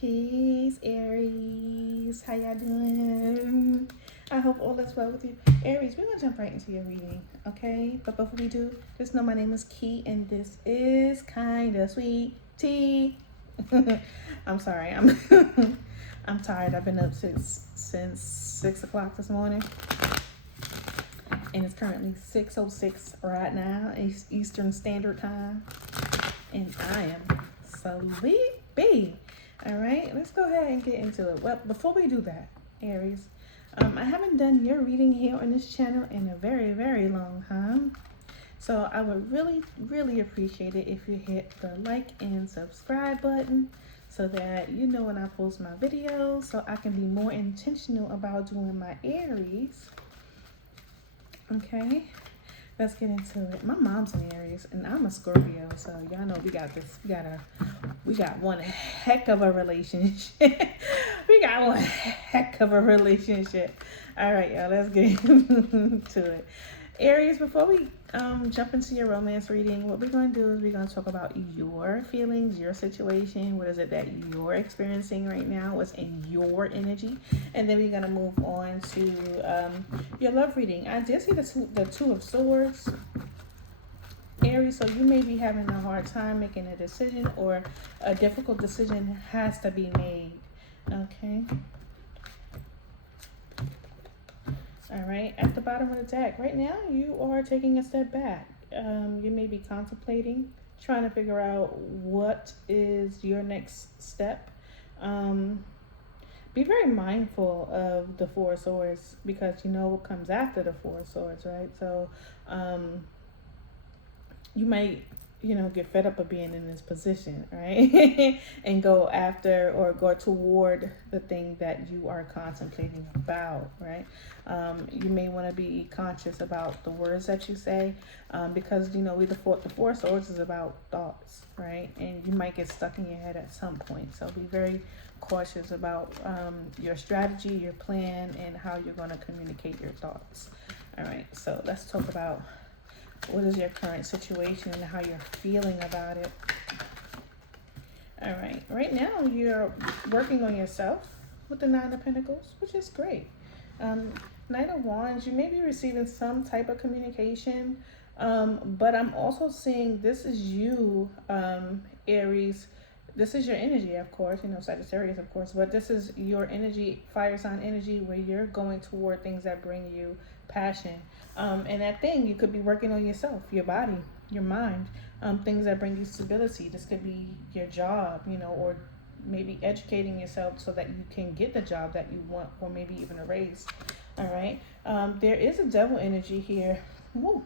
Peace, Aries. How y'all doing? I hope all is well with you. Aries, we're going to jump right into your reading, okay? But before we do, just know my name is Key, and this is Kinda Sweet Tea. I'm sorry. I'm tired. I've been up since 6 o'clock this morning. And it's currently 6:06 right now, Eastern Standard Time. And I am sleepy. All right, let's go ahead and get into it. Well, before we do that, Aries, I haven't done your reading here on this channel in a very, very long time. So I would really, really appreciate it if you hit the like and subscribe button so that you know when I post my videos, so I can be more intentional about doing my Aries. Okay, let's get into it. My mom's an Aries and I'm a Scorpio, so y'all know we got this. We got one heck of a relationship. We got one heck of a relationship. All right, y'all, let's get into it. Aries, before we jump into your romance reading, what we're going to do is we're going to talk about your feelings, your situation. What is it that you're experiencing right now? What's in your energy? And then we're going to move on to your love reading. I did see the Two of Swords, Aries, so you may be having a hard time making a decision, or a difficult decision has to be made. Okay. All right, at the bottom of the deck, right now you are taking a step back. You may be contemplating, trying to figure out what is your next step. Be very mindful of the Four of Swords, because you know what comes after the Four of Swords, right? So you might, get fed up of being in this position, right? And go after or go toward the thing that you are contemplating about, right? You may want to be conscious about the words that you say, because, the Four Swords is about thoughts, right? And you might get stuck in your head at some point. So be very cautious about your strategy, your plan, and how you're going to communicate your thoughts. All right, so let's talk about what is your current situation and how you're feeling about it. All right. Right now, you're working on yourself with the Nine of Pentacles, which is great. Knight of Wands, you may be receiving some type of communication, but I'm also seeing this is you, Aries. This is your energy, of course, Sagittarius, of course, but this is your energy, fire sign energy, where you're going toward things that bring you passion. And that thing, you could be working on yourself, your body, your mind, things that bring you stability. This could be your job, or maybe educating yourself so that you can get the job that you want, or maybe even a raise. All right. There is a devil energy here. Woo.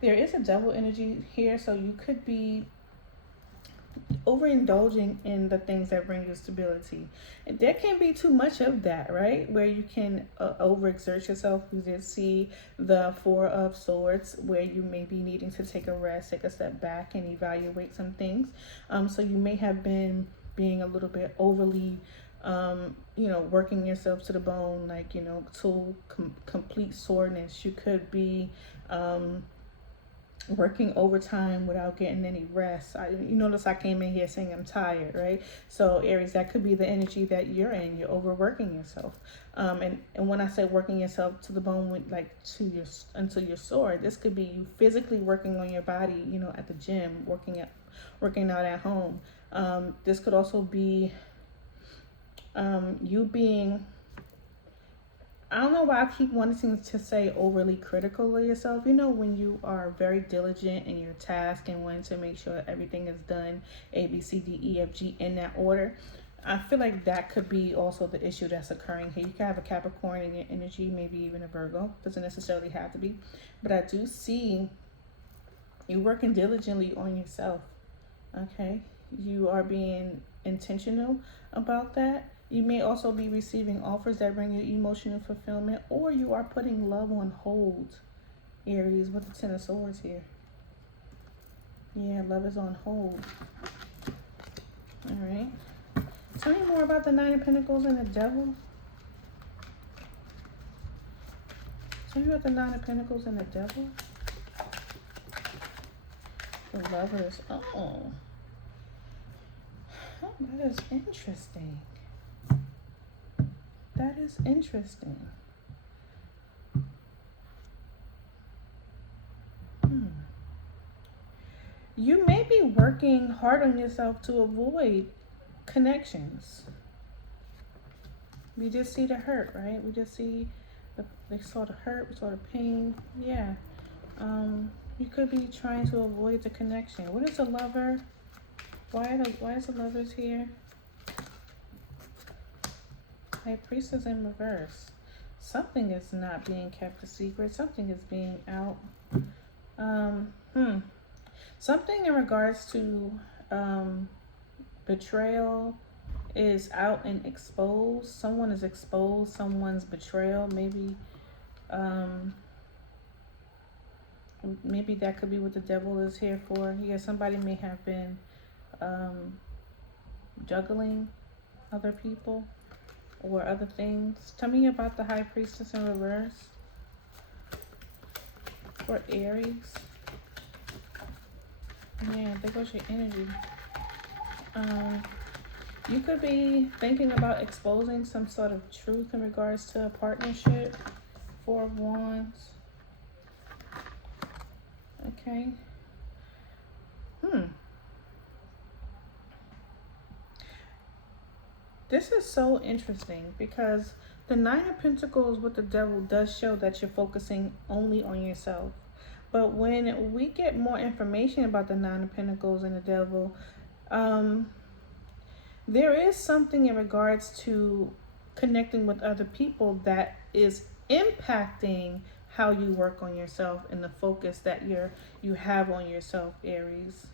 There is a devil energy here, so you could be overindulging in the things that bring you stability. And there can be too much of that, right? Where you can overexert yourself. We did see the Four of Swords, where you may be needing to take a rest, take a step back, and evaluate some things. So you may have been being a little bit overly working yourself to the bone, like, to complete soreness. You could be working overtime without getting any rest. You notice I came in here saying I'm tired, right? So Aries, that could be the energy that you're in. You're overworking yourself. And when I say working yourself to the bone, with until your sword, this could be you physically working on your body, at the gym, working out at home. This could also be you being, I don't know why I keep wanting to say overly critical of yourself. When you are very diligent in your task and wanting to make sure that everything is done A, B, C, D, E, F, G in that order. I feel like that could be also the issue that's occurring here. You could have a Capricorn in your energy, maybe even a Virgo. Doesn't necessarily have to be. But I do see you working diligently on yourself. Okay? You are being intentional about that. You may also be receiving offers that bring you emotional fulfillment, or you are putting love on hold, Aries, with the Ten of Swords here. Yeah, love is on hold. All right. Tell me more about the Nine of Pentacles and the Devil. Tell me about the Nine of Pentacles and the Devil. The Lovers. Oh. That is interesting. That is interesting. You may be working hard on yourself to avoid connections. We just see the hurt, right? We just see they saw the hurt, we saw the pain. Yeah. You could be trying to avoid the connection. What is the Lover? Why is the Lovers here? High Priestess in reverse. Something is not being kept a secret. Something is being out. Something in regards to betrayal is out and exposed. Someone is exposed. Someone's betrayal. Maybe that could be what the Devil is here for. Yeah, somebody may have been juggling other people or other things. Tell me about the High Priestess in reverse for Aries. Yeah, there goes your energy. You could be thinking about exposing some sort of truth in regards to a partnership. Four of Wands. Okay. This is so interesting because the Nine of Pentacles with the Devil does show that you're focusing only on yourself. But when we get more information about the Nine of Pentacles and the Devil, there is something in regards to connecting with other people that is impacting how you work on yourself and the focus that you have on yourself, Aries.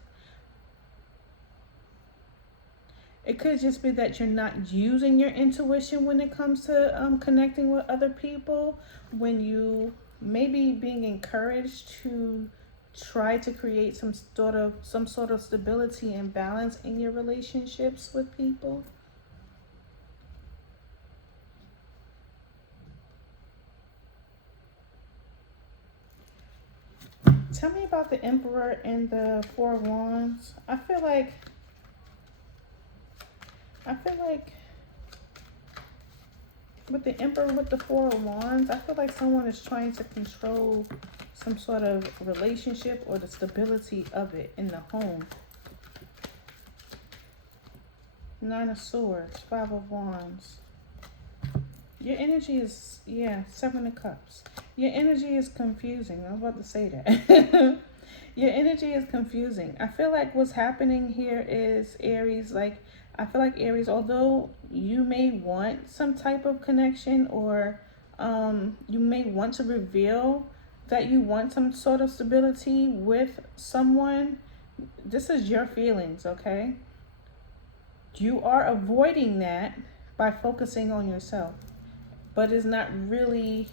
It could just be that you're not using your intuition when it comes to connecting with other people, when you maybe being encouraged to try to create some sort of stability and balance in your relationships with people. Tell me about the Emperor and the Four of Wands. I feel like with the Emperor with the Four of Wands, I feel like someone is trying to control some sort of relationship or the stability of it in the home. Nine of Swords, Five of Wands. Your energy is, Seven of Cups. Your energy is confusing. I was about to say that. Your energy is confusing. I feel like what's happening here is Aries, I feel like Aries, although you may want some type of connection or you may want to reveal that you want some sort of stability with someone, this is your feelings, okay? You are avoiding that by focusing on yourself, but it's not really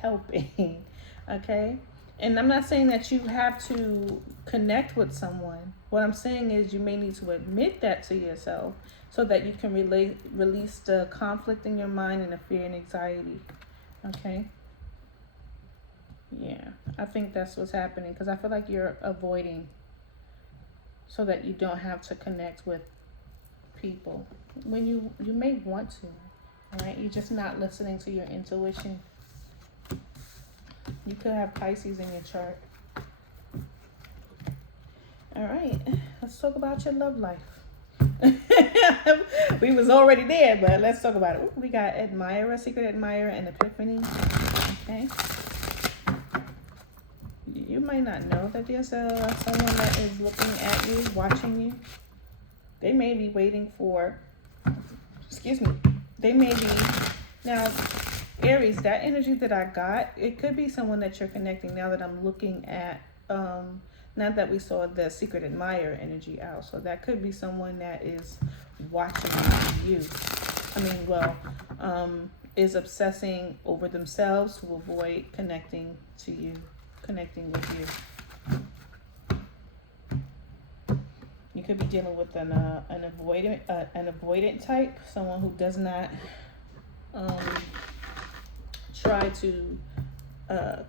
helping, okay? And I'm not saying that you have to connect with someone. What I'm saying is you may need to admit that to yourself so that you can release the conflict in your mind and the fear and anxiety, okay? Yeah, I think that's what's happening because I feel like you're avoiding so that you don't have to connect with people when you may want to, all right? You're just not listening to your intuition. You could have Pisces in your chart. All right, let's talk about your love life. We was already there, but let's talk about it. Ooh, we got Admirer, Secret Admirer, and Epiphany. Okay. You might not know that there's someone that is looking at you, watching you. They may be waiting for, they may be, now, Aries, that energy that I got, it could be someone that you're connecting now that I'm looking at, now that we saw the Secret Admirer energy out. So that could be someone that is watching you. Is obsessing over themselves to avoid connecting with you. You could be dealing with an avoidant type, someone who does not try to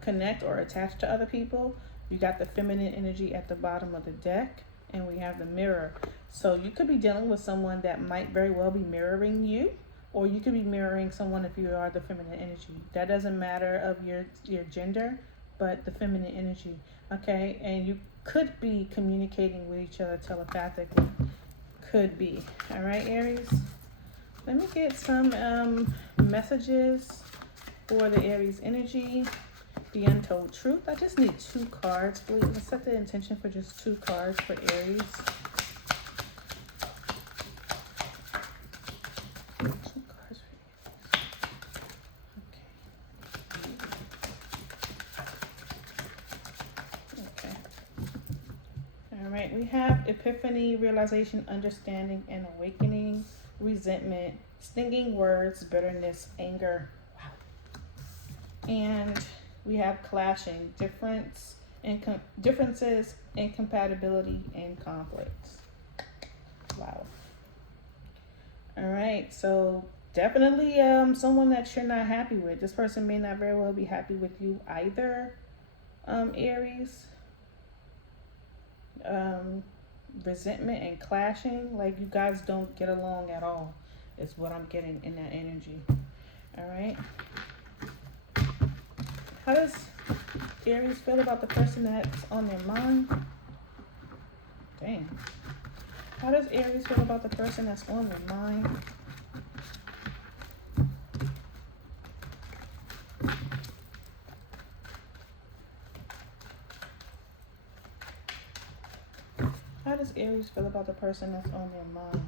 connect or attach to other people. You got the feminine energy at the bottom of the deck, and we have the Mirror. So you could be dealing with someone that might very well be mirroring you, or you could be mirroring someone if you are the feminine energy. That doesn't matter of your gender, but the feminine energy. Okay, and you could be communicating with each other telepathically. Could be. All right, Aries. Let me get some messages for the Aries energy. The untold truth. I just need 2 cards, please. Let's set the intention for just 2 cards for Aries. 2 cards for Aries. Okay. All right. We have epiphany, realization, understanding, and awakening. Resentment, stinging words, bitterness, anger. Wow. And we have clashing, differences, incompatibility, and conflicts. Wow. All right, so definitely someone that you're not happy with. This person may not very well be happy with you either, Aries. Resentment and clashing, like you guys don't get along at all, is what I'm getting in that energy. All right. How does Aries feel about the person that's on their mind? Dang. How does Aries feel about the person that's on their mind? How does Aries feel about the person that's on their mind?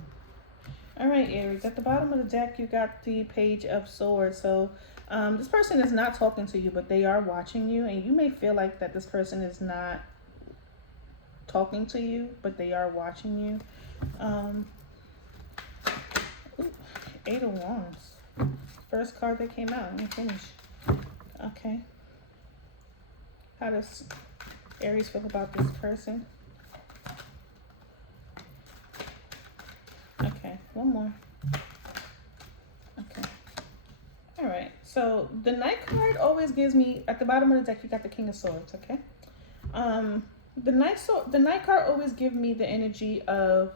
All right, Aries. At the bottom of the deck, you got the Page of Swords. So this person is not talking to you, but they are watching you. And you may feel like that this person is not talking to you, but they are watching you. Ooh, 8 of Wands. First card that came out. Let me finish. Okay. How does Aries feel about this person? Okay, one more. Okay. All right. So the Knight card always gives me, at the bottom of the deck, you got the King of Swords. Okay. The Knight card always gives me the energy of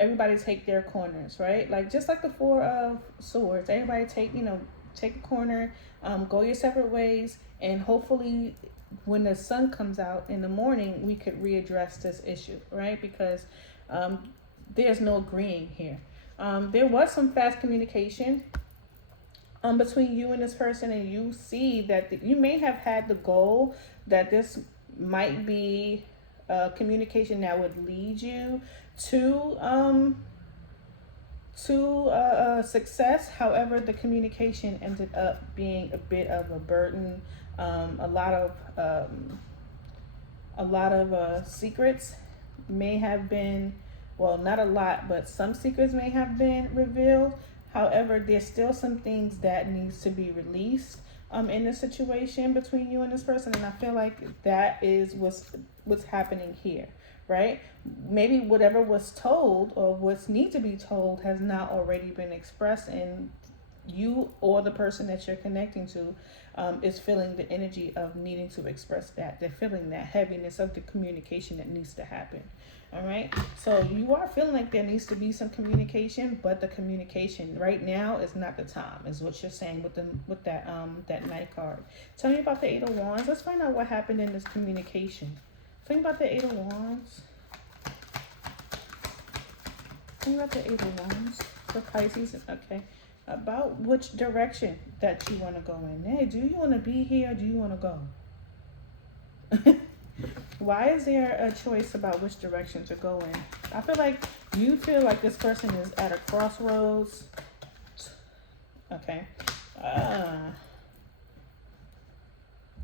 everybody take their corners, right? Like just like the Four of Swords, everybody take a corner, go your separate ways, and hopefully when the sun comes out in the morning, we could readdress this issue, right? Because there's no agreeing here. There was some fast communication between you and this person, and you see that you may have had the goal that this might be communication that would lead you to success. However, the communication ended up being a bit of a burden. A lot of secrets may have been, well, not a lot, but some secrets may have been revealed. However, there's still some things that needs to be released in the situation between you and this person, and I feel like that is what's happening here, right? Maybe whatever was told or what's need to be told has not already been expressed, and you or the person that you're connecting to is feeling the energy of needing to express that. They're feeling that heaviness of the communication that needs to happen. All right, so you are feeling like there needs to be some communication, but the communication right now is not the time, is what you're saying with that Knight card. Tell me about the Eight of Wands. Let's find out what happened in this communication. Tell me about the Eight of Wands. Tell me about the Eight of Wands for Pisces. Okay, about which direction that you want to go in. Hey, do you want to be here or do you want to go? Why is there a choice about which direction to go in? I feel like you feel like this person is at a crossroads. Okay.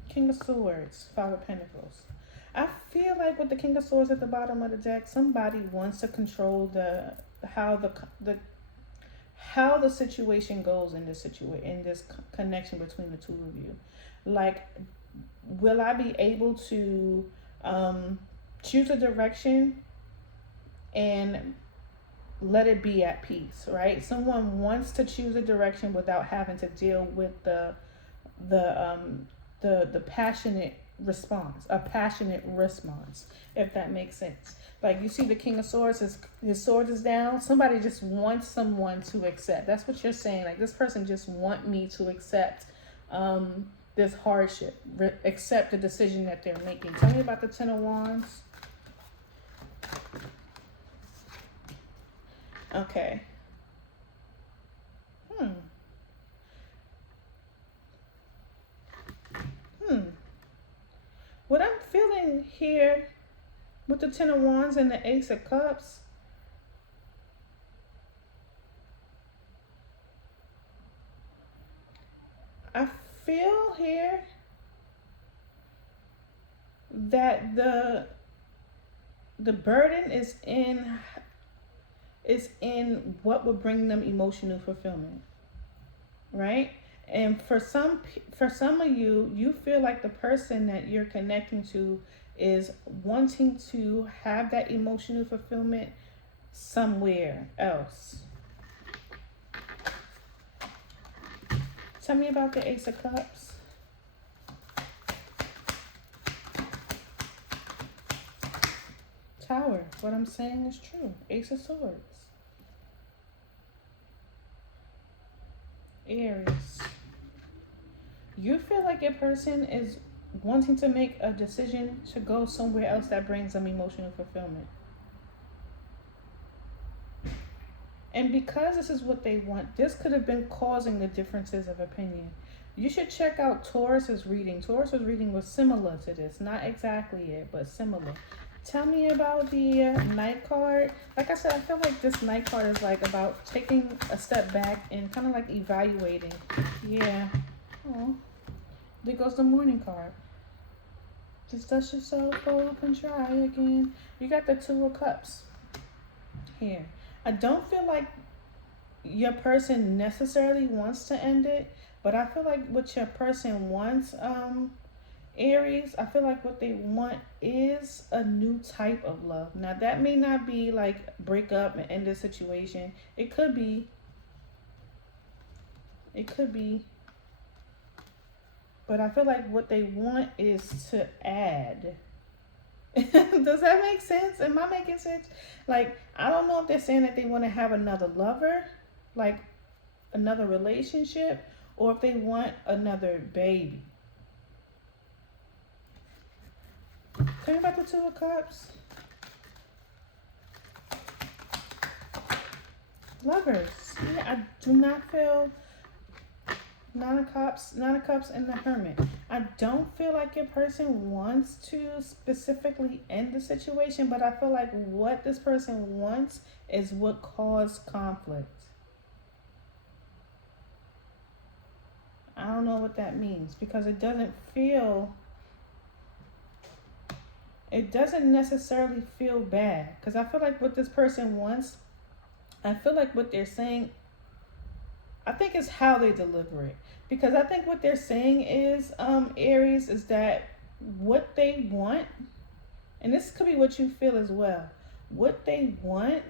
King of Swords, Five of Pentacles. I feel like with the King of Swords at the bottom of the deck, somebody wants to control how the situation goes in this connection between the two of you. Like, will I be able to choose a direction and let it be at peace, right? Someone wants to choose a direction without having to deal with the passionate response, a passionate response, if that makes sense. Like you see the King of Swords, his sword is down. Somebody just wants someone to accept. That's what you're saying. Like this person just want me to accept this hardship, accept the decision that they're making. Tell me about the Ten of Wands. Okay. Hmm. What I'm feeling here with the Ten of Wands and the Ace of Cups, I feel here that the burden is in what would bring them emotional fulfillment, right? And for some of you, you feel like the person that you're connecting to is wanting to have that emotional fulfillment somewhere else. Tell me about the Ace of Cups. Tower. What I'm saying is true. Ace of Swords. Aries. You feel like your person is wanting to make a decision to go somewhere else that brings them emotional fulfillment. And because this is what they want, this could have been causing the differences of opinion. You should check out Taurus's reading. Taurus's reading was similar to this. Not exactly it, but similar. Tell me about the Knight card. Like I said, I feel like this Knight card is like about taking a step back and kind of like evaluating. Yeah. Oh. There goes the Morning card. Just dust yourself off and try again. You got the Two of Cups here. I don't feel like your person necessarily wants to end it, but I feel like what your person wants, Aries, I feel like what they want is a new type of love. Now, that may not be like break up and end the situation. It could be. It could be. But I feel like what they want is to add. Does that make sense? Am I making sense? Like, I don't know if they're saying that they want to have another lover, like another relationship, or if they want another baby. Tell me about the Two of Cups. Lovers. Yeah, I do not feel Nine of Cups and the Hermit. I don't feel like your person wants to specifically end the situation, but I feel like what this person wants is what caused conflict. I don't know what that means because it doesn't necessarily feel bad, because I feel like what this person wants, I feel like what they're saying, I think it's how they deliver it. Because I think what they're saying is, Aries, is that what they want, and this could be what you feel as well, what they want,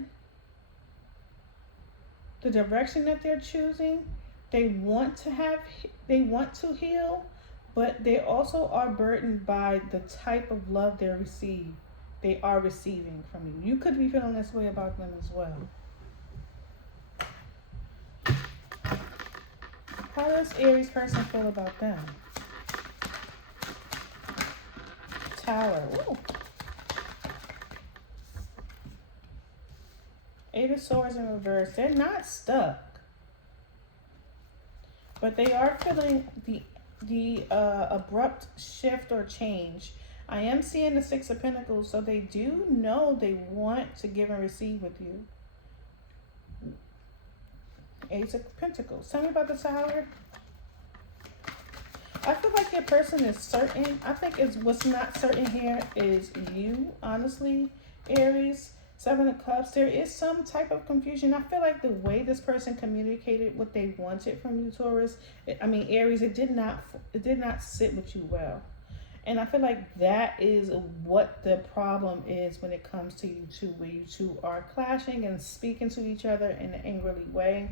the direction that they're choosing, they want to heal, but they also are burdened by the type of love they are receiving from you. You could be feeling this way about them as well. How does Aries person feel about them? Tower. Ooh. Eight of Swords in reverse. They're not stuck, but they are feeling the abrupt shift or change. I am seeing the Six of Pentacles, so they do know they want to give and receive with you. Ace of Pentacles. Tell me about the Tower. I feel like your person is certain. I think what's not certain here is you, honestly, Aries. Seven of Cups. There is some type of confusion. I feel like the way this person communicated what they wanted from you, Taurus, Aries, it did not sit with you well. And I feel like that is what the problem is when it comes to you two, where you two are clashing and speaking to each other in an angrily way.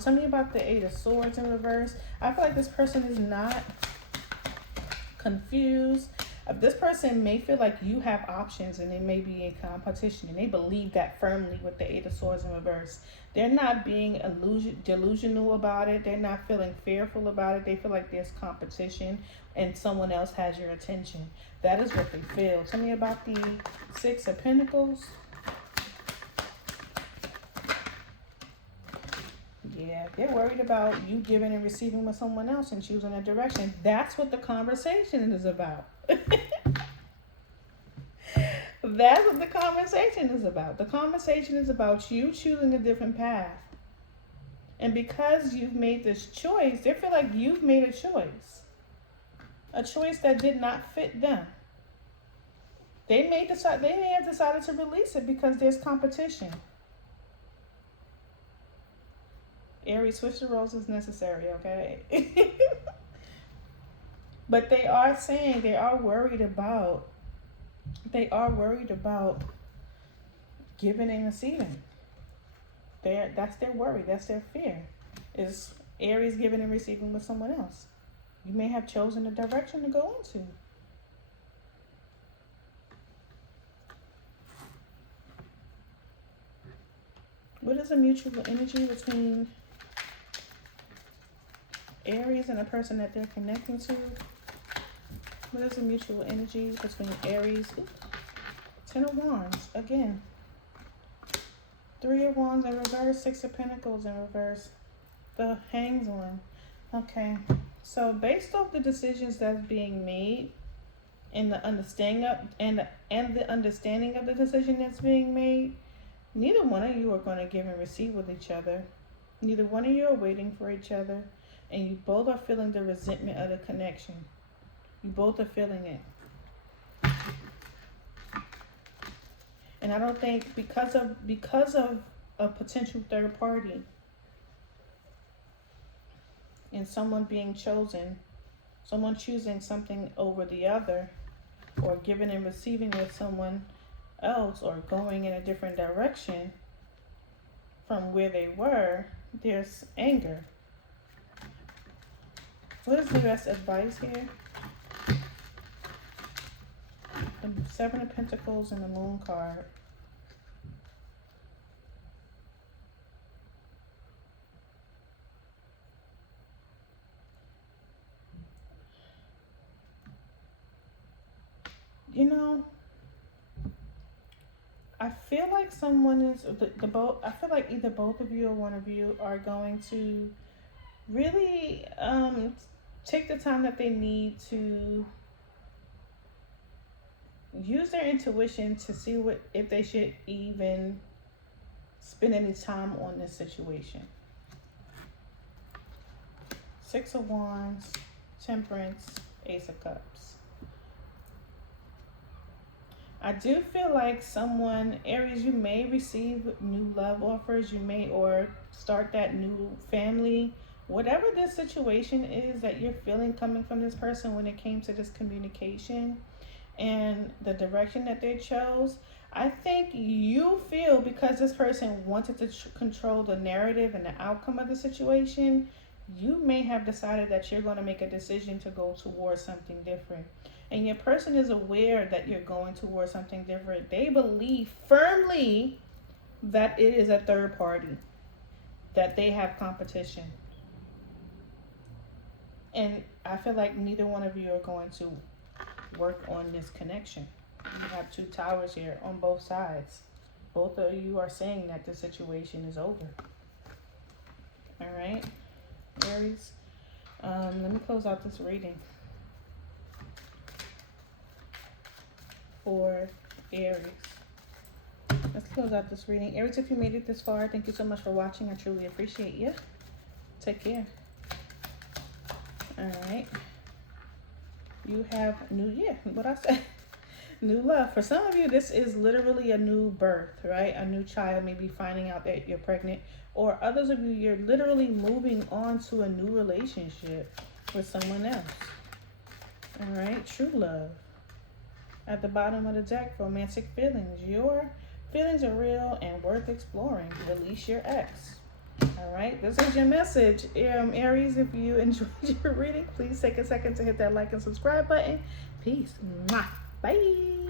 Tell me about the Eight of Swords in reverse. I feel like this person is not confused. This person may feel like you have options and they may be in competition, and they believe that firmly with the Eight of Swords in reverse. They're not being delusional about it. They're not feeling fearful about it. They feel like there's competition and someone else has your attention. That is what they feel. Tell me about the Six of Pentacles. Yeah, they're worried about you giving and receiving with someone else and choosing a direction. That's what the conversation is about. That's what the conversation is about. The conversation is about you choosing a different path. And because you've made this choice, they feel like you've made a choice. A choice that did not fit them. They may have decided to release it because there's competition. Aries, switch the roles is necessary, okay? But they are saying they are worried about giving and receiving. That's their worry, that's their fear. Is Aries giving and receiving with someone else. You may have chosen a direction to go into. What is a mutual energy between Aries and a person that they're connecting to? What is the mutual energy between Aries? Ooh, Ten of Wands again. Three of Wands in reverse. Six of Pentacles in reverse. The Hanged One. Okay. So based off the decisions that's being made and the understanding of the decision that's being made, neither one of you are going to give and receive with each other. Neither one of you are waiting for each other. And you both are feeling the resentment of the connection. You both are feeling it. And I don't think because of a potential third party and someone being chosen, someone choosing something over the other, or giving and receiving with someone else, or going in a different direction from where they were, there's anger. What is the best advice here? The Seven of Pentacles and the Moon card. You know, I feel like someone is I feel like either both of you or one of you are going to really take the time that they need to use their intuition to see if they should even spend any time on this situation. Six of Wands, Temperance, Ace of Cups. I do feel like someone, Aries, you may receive new love offers, or start that new family. Whatever this situation is that you're feeling coming from this person when it came to this communication and the direction that they chose, I think you feel because this person wanted to control the narrative and the outcome of the situation, you may have decided that you're going to make a decision to go towards something different. And your person is aware that you're going towards something different. They believe firmly that it is a third party, that they have competition. And I feel like neither one of you are going to work on this connection. You have two towers here on both sides. Both of you are saying that the situation is over. All right, Aries. Let me close out this reading for Aries. Let's close out this reading. Aries, if you made it this far, thank you so much for watching. I truly appreciate you. Take care. All right. You have what I said, new love. For some of you, this is literally a new birth, right? A new child, maybe finding out that you're pregnant. Or others of you, you're literally moving on to a new relationship with someone else. All right, true love. At the bottom of the deck, romantic feelings. Your feelings are real and worth exploring. Release your ex. All right, this is your message. Aries, if you enjoyed your reading, please take a second to hit that like and subscribe button. Peace. Mwah. Bye.